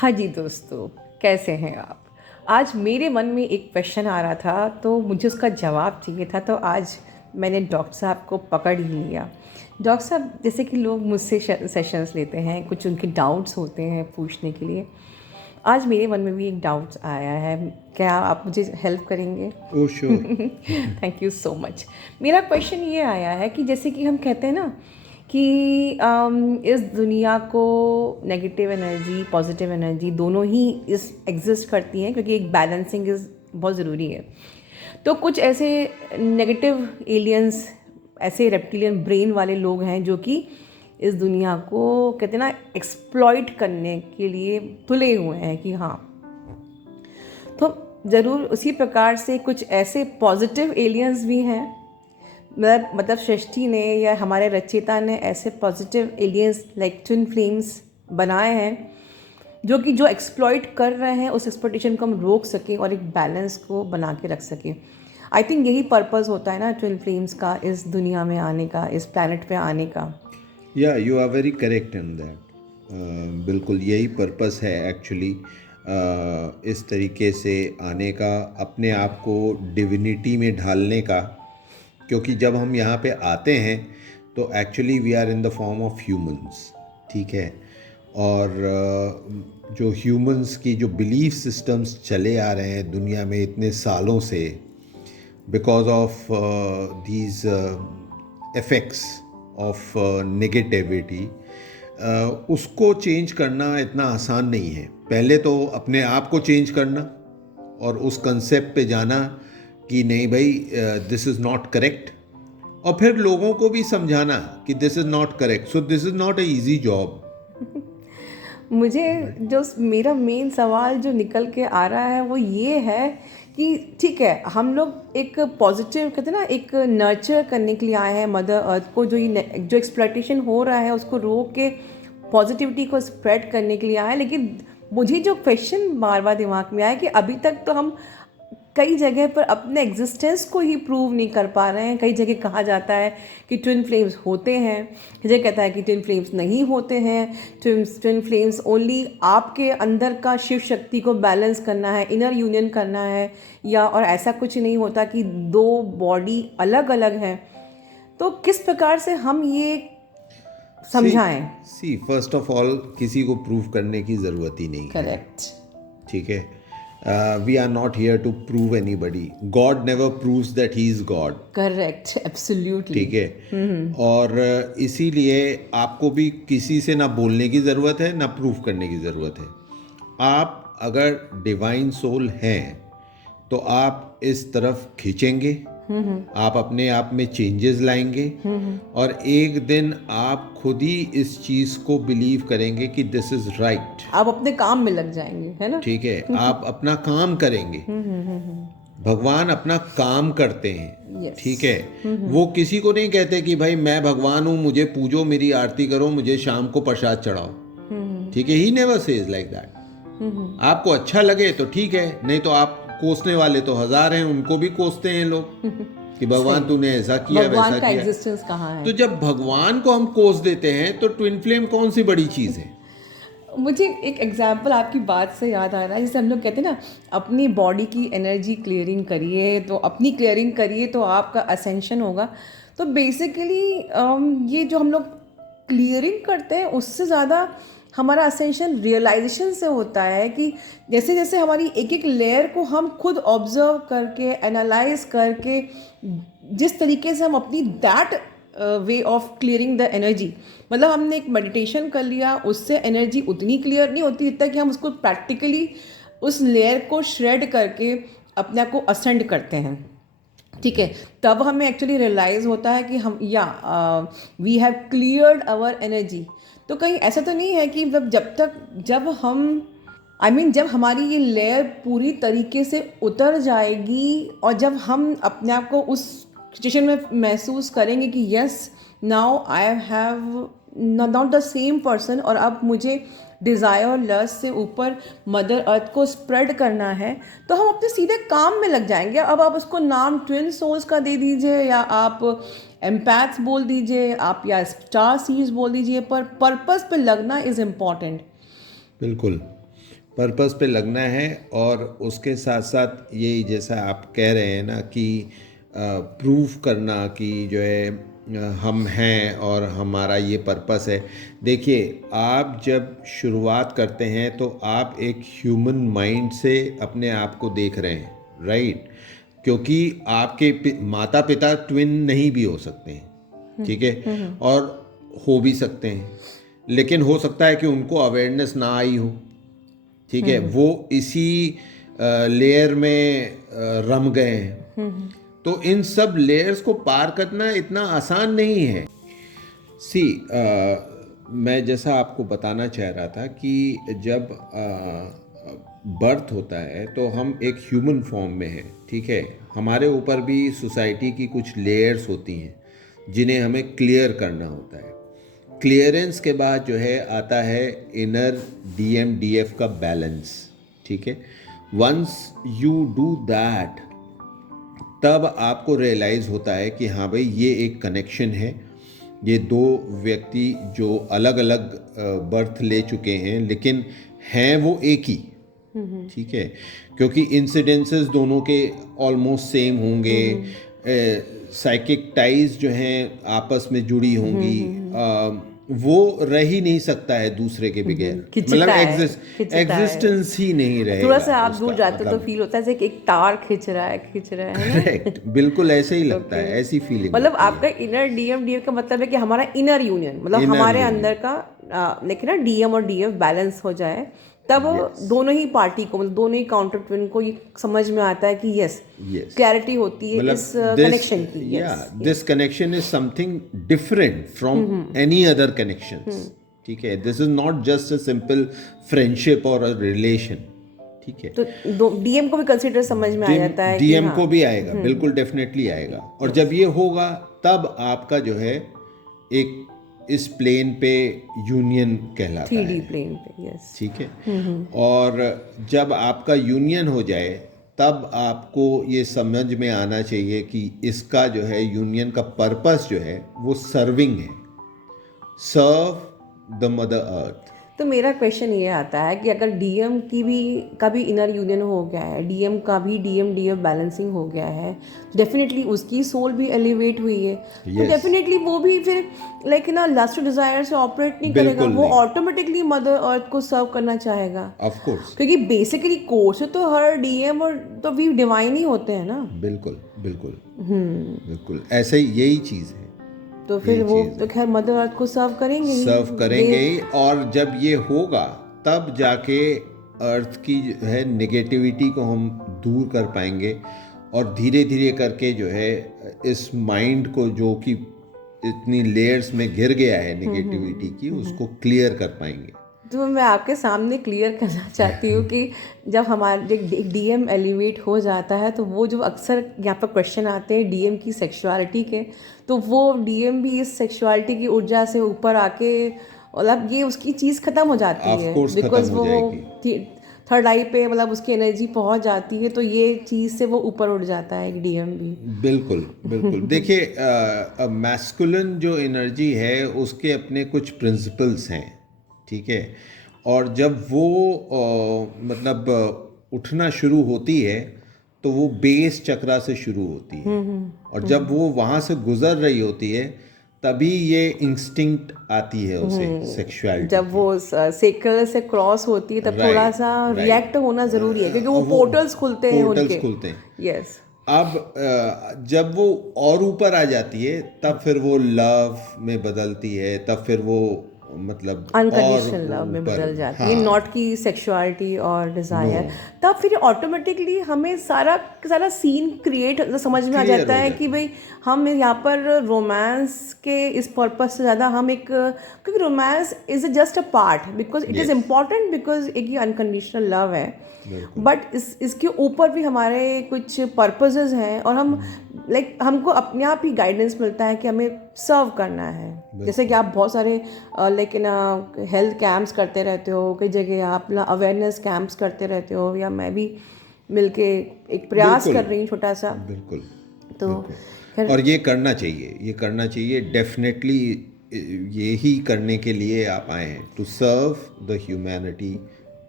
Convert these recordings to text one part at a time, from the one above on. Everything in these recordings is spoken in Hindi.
हाँ जी दोस्तों, कैसे हैं आप? आज मेरे मन में एक क्वेश्चन आ रहा था तो मुझे उसका जवाब चाहिए था, तो आज मैंने डॉक्टर साहब को पकड़ ही लिया। डॉक्टर साहब, जैसे कि लोग मुझसे सेशंस लेते हैं, कुछ उनके डाउट्स होते हैं पूछने के लिए। आज मेरे मन में भी एक डाउट्स आया है, क्या आप मुझे हेल्प करेंगे? Oh sure. Thank you so much. मेरा क्वेश्चन ये आया है कि जैसे कि हम कहते हैं ना कि इस दुनिया को नेगेटिव एनर्जी पॉजिटिव एनर्जी दोनों ही इस एग्जिस्ट करती हैं, क्योंकि एक बैलेंसिंग इज़ बहुत ज़रूरी है। तो कुछ ऐसे नेगेटिव एलियंस, ऐसे रेप्टिलियन ब्रेन वाले लोग हैं जो कि इस दुनिया को कहते हैं ना एक्सप्लॉइट करने के लिए तुले हुए हैं कि हाँ। तो ज़रूर उसी प्रकार से कुछ ऐसे पॉजिटिव एलियंस भी हैं, मतलब सृष्टि ने या हमारे रचयिता ने ऐसे positive aliens like twin flames बनाए हैं जो एक्सप्लॉइट कर रहे हैं, उस एक्सप्लॉइटेशन को हम रोक सकें और एक बैलेंस को बना के रख सकें। आई थिंक यही पर्पस होता है ना ट्विन फ्लेम्स का, इस दुनिया में आने का, इस प्लैनेट पे आने का। या you are very correct in that. बिल्कुल यही पर्पस है एक्चुअली, इस तरीके से आने का, अपने आप को डिविनिटी में ढालने का। क्योंकि जब हम यहाँ पे आते हैं तो actually we are in the form of humans, ठीक है। और जो ह्यूमंस की जो बिलीफ सिस्टम्स चले आ रहे हैं दुनिया में इतने सालों से, because of these effects of negativity, उसको चेंज करना इतना आसान नहीं है। पहले तो अपने आप को चेंज करना और उस कंसेप्ट पे जाना कि नहीं भाई, दिस इज़ नॉट करेक्ट, और फिर लोगों को भी समझाना कि this is not correct. So this is not a easy job. मुझे जो मेरा मेन सवाल जो निकल के आ रहा है वो ये है कि ठीक है, हम लोग एक पॉजिटिव कहते हैं ना, एक नर्चर करने के लिए आए हैं मदर अर्थ को, जो एक्सप्लॉइटेशन हो रहा है उसको रोक के पॉजिटिविटी को स्प्रेड करने के लिए आए हैं। लेकिन मुझे जो क्वेश्चन बार बार दिमाग में आया कि अभी तक तो हम कई जगह पर अपने एग्जिस्टेंस को ही प्रूव नहीं कर पा रहे हैं। कई जगह कहा जाता है कि ट्विन फ्लेम्स होते हैं, जगह कहता है कि ट्विन फ्लेम्स नहीं होते हैं। ट्विन फ्लेम्स ओनली आपके अंदर का शिव शक्ति को बैलेंस करना है, इनर यूनियन करना है, या और ऐसा कुछ नहीं होता कि दो बॉडी अलग अलग हैं। तो किस प्रकार से हम ये सी समझाएं? सी फर्स्ट ऑफ ऑल, किसी को प्रूव करने की ज़रूरत ही नहीं है, करेक्ट। ठीक है। We are not here to prove anybody. God never proves that he is God, correct, absolutely. ठीक है। और इसीलिए आपको भी किसी से ना बोलने की ज़रूरत है ना प्रूव करने की ज़रूरत है। आप अगर डिवाइन सोल हैं तो आप इस तरफ खींचेंगे, आप अपने आप में चेंजेस लाएंगे, और एक दिन आप खुद ही इस चीज़ को बिलीव करेंगे कि दिस इज़ राइट, आप अपने काम में लग जाएंगे, है ना? ठीक है। आप अपना काम करेंगे, भगवान अपना काम करते हैं, यस। ठीक है। वो किसी को नहीं कहते कि भाई मैं भगवान हूँ, मुझे पूजो, मेरी आरती करो, मुझे शाम को प्रसाद चढ़ाओ, ठीक है। He never says like that. आपको अच्छा लगे तो ठीक है, नहीं तो आप कोसने वाले तो हजार हैं, उनको भी कोसते हैं लोग कि भगवान तूने ऐसा किया वैसा भगवान का किया। एग्जिस्टेंस कहाँ है? तो जब भगवान को हम कोस देते हैं तो ट्विन फ्लेम कौन सी बड़ी चीज़ है? मुझे एक एग्जाम्पल आपकी बात से याद आ रहा है। जैसे हम लोग कहते हैं ना, अपनी बॉडी की एनर्जी क्लियरिंग करिए, तो अपनी क्लियरिंग करिए तो आपका असेंशन होगा। तो बेसिकली ये जो हम लोग क्लियरिंग करते हैं उससे ज़्यादा हमारा असेंशन रियलाइजेशन से होता है कि जैसे जैसे हमारी एक एक लेयर को हम खुद ऑब्जर्व करके एनालाइज करके, जिस तरीके से हम अपनी that way of clearing the energy, मतलब हमने एक मेडिटेशन कर लिया, उससे एनर्जी उतनी क्लियर नहीं होती जितना कि हम उसको प्रैक्टिकली उस लेयर को श्रेड करके अपने आप को असेंड करते हैं, ठीक है। तब हमें एक्चुअली रियलाइज़ होता है कि हम we have cleared our energy. तो कहीं ऐसा तो नहीं है कि जब हम जब हमारी ये लेयर पूरी तरीके से उतर जाएगी और जब हम अपने आप को उस सिचुएशन में महसूस करेंगे कि yes, now I have not the same person, और अब मुझे डिज़ायर लस्ट से ऊपर मदर अर्थ को स्प्रेड करना है, तो हम अपने सीधे काम में लग जाएंगे। अब आप उसको नाम ट्विन सोल्स का दे दीजिए, या आप एम्पैथ्स बोल दीजिए, आप या स्टार सीड्स बोल दीजिए, पर पर्पस पे लगना इज़ इम्पॉर्टेंट। बिल्कुल। पर्पस पे लगना है। और उसके साथ साथ यही जैसा आप कह रहे हैं ना कि प्रूव करना कि जो है हम हैं और हमारा ये पर्पस है। देखिए, आप जब शुरुआत करते हैं तो आप एक ह्यूमन माइंड से अपने आप को देख रहे हैं, राइट? क्योंकि आपके माता पिता ट्विन नहीं भी हो सकते हैं, ठीक है, और हो भी सकते हैं, लेकिन हो सकता है कि उनको अवेयरनेस ना आई हो, ठीक है, वो इसी लेयर में रम गए हैं। तो इन सब लेयर्स को पार करना इतना आसान नहीं है। सी मैं जैसा आपको बताना चाह रहा था कि जब बर्थ होता है तो हम एक ह्यूमन फॉर्म में हैं, ठीक है। हमारे ऊपर भी सोसाइटी की कुछ लेयर्स होती हैं जिन्हें हमें क्लियर करना होता है। क्लियरेंस के बाद जो है आता है इनर DMDF का बैलेंस, ठीक है। वंस यू डू दैट, तब आपको रियलाइज़ होता है कि हाँ भाई, ये एक कनेक्शन है। ये दो व्यक्ति जो अलग अलग बर्थ ले चुके हैं लेकिन हैं वो एक ही, ठीक है, क्योंकि इंसिडेंसेस दोनों के ऑलमोस्ट सेम होंगे, साइकिक टाइज जो हैं आपस में जुड़ी होंगी। वो रह ही नहीं सकता है दूसरे के बगैर, मतलब एग्जिस्टेंस ही नहीं रहेगा। थोड़ा सा आप उसका, दूर जाते हो तो मतलब फील होता है जैसे कि एक तार खिंच रहा है ना। करेक्ट, बिल्कुल ऐसे ही लगता है, ऐसी फीलिंग मतलब होती है। आपका इनर DMDF का मतलब है कि हमारा इनर यूनियन, मतलब Inner हमारे union। अंदर का लेकिन ना DM और DF बैलेंस हो जाए, तब दोनों ही पार्टी को, मतलब दोनों ही काउंटर ट्विन को ये समझ में आता है कि यस, क्लैरिटी होती है इस कनेक्शन की। This connection is something different from any other connections, ठीक है। This is not just a simple friendship और अ रिलेशन, ठीक है। तो DM को भी कंसिडर समझ में आ जाता है कि DM हाँ, को भी आएगा, बिल्कुल डेफिनेटली आएगा। और जब ये होगा तब आपका जो है एक इस प्लेन पे यूनियन कहलाता 3D है, प्लेन पे, यस। ठीक है। और जब आपका यूनियन हो जाए तब आपको ये समझ में आना चाहिए कि इसका जो है यूनियन का पर्पस जो है वो सर्विंग है, सर्व द मदर अर्थ। तो मेरा क्वेश्चन ये आता है कि अगर DM का भी इनर यूनियन हो गया है, DM का भी DMDF बैलेंसिंग हो गया है, डेफिनेटली उसकी सोल भी एलिवेट हुई है, तो डेफिनेटली वो भी फिर लाइक ना लस्ट डिजायर से ऑपरेट नहीं करेगा, वो ऑटोमेटिकली मदर अर्थ को सर्व करना चाहेगा, ऑफ कोर्स, क्योंकि बेसिकली कोर्स तो हर DM और तो भी डिवाइन ही होते हैं ना। बिल्कुल बिल्कुल बिल्कुल ऐसे ही, यही चीज़ है। तो फिर वो तो खैर मदर अर्थ को सर्व करेंगे ही। और जब ये होगा तब जाके अर्थ की जो है नेगेटिविटी को हम दूर कर पाएंगे, और धीरे धीरे करके जो है इस माइंड को जो कि इतनी लेयर्स में घिर गया है नेगेटिविटी की, उसको क्लियर कर पाएंगे। तो मैं आपके सामने क्लियर करना चाहती हूँ कि जब हमारे DM एलिवेट हो जाता है तो वो जो अक्सर यहाँ पर क्वेश्चन आते हैं DM की सेक्सुअलिटी के, तो वो DM भी इस सेक्सुअलिटी की ऊर्जा से ऊपर आके, मतलब ये उसकी चीज़ ख़त्म हो जाती है, बिकॉज वो थर्ड आई पे मतलब उसकी एनर्जी पहुँच जाती है, तो ये चीज़ से वो ऊपर उठ जाता है एक DM भी। बिल्कुल बिल्कुल। देखिए, मैस्कुलिन जो एनर्जी है उसके अपने कुछ प्रिंसिपल्स हैं, ठीक है। और जब वो मतलब उठना शुरू होती है तो वो बेस चक्रा से शुरू होती है, और जब वो वहाँ से गुजर रही होती है तभी ये इंस्टिंक्ट आती है उसे, सेक्सुअलिटी। जब वो सेक्रल से क्रॉस होती है तब थोड़ा सा रिएक्ट होना ज़रूरी है, क्योंकि वो पोर्टल्स खुलते हैं उनके। यस। अब जब वो और ऊपर आ जाती है तब फिर वो लव में बदलती है, तब फिर वो मतलब अनकंडीशनल लव में बदल जाती है, नॉट की सेक्सुअलिटी और डिज़ायर। तब फिर ऑटोमेटिकली हमें सारा सीन क्रिएट समझ में आ जाता है कि भाई हम यहाँ पर रोमांस के इस पर्पस से ज़्यादा हम एक, क्योंकि romance is just a part, because it is important, because एक ये अनकंडीशनल लव है, बट इसके ऊपर भी हमारे कुछ पर्पसेस हैं, और हम लाइक हमको अपने आप ही गाइडेंस मिलता है कि हमें सर्व करना है। जैसे कि आप बहुत सारे लेकिन हेल्थ कैंप्स करते रहते हो, कई जगह आप अवेयरनेस कैंप्स करते रहते हो, या मैं भी मिलके एक प्रयास कर रही हूँ छोटा सा। बिल्कुल। तो और ये करना चाहिए डेफिनेटली। यही करने के लिए आप आए हैं, to serve the humanity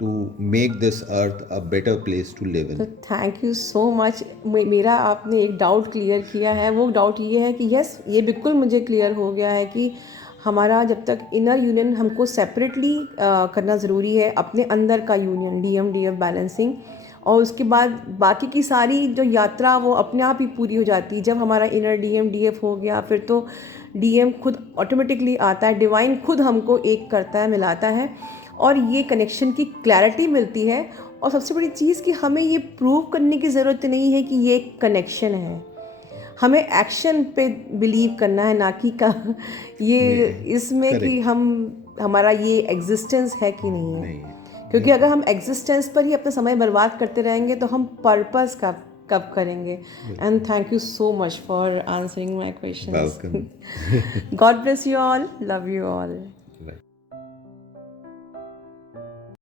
to make this earth a better place to live तो in. Thank you so much. मेरा आपने एक डाउट क्लियर किया है, वो डाउट ये है कि यस, ये बिल्कुल मुझे क्लियर हो गया है कि हमारा जब तक इनर यूनियन हमको सेपरेटली करना ज़रूरी है, अपने अंदर का यूनियन डीएम डीएफ बैलेंसिंग, और उसके बाद बाकी की सारी जो यात्रा वो अपने आप ही पूरी हो जाती है। जब हमारा इनर डीएम डीएफ हो गया, फिर तो डीएम खुद ऑटोमेटिकली आता है, डिवाइन खुद हमको एक करता है, मिलाता है, और ये कनेक्शन की क्लैरिटी मिलती है। और सबसे बड़ी चीज़ कि हमें ये प्रूव करने की ज़रूरत नहीं है कि ये एक कनेक्शन है, हमें एक्शन पे बिलीव करना है, ना कि का ये इसमें कि correct. हमारा ये एग्जिस्टेंस है कि नहीं है। नहीं, क्योंकि अगर हम एग्जिस्टेंस पर ही अपना समय बर्बाद करते रहेंगे तो हम पर्पस कब करेंगे। And thank you so much for answering my questions. welcome. God bless you all, love you all.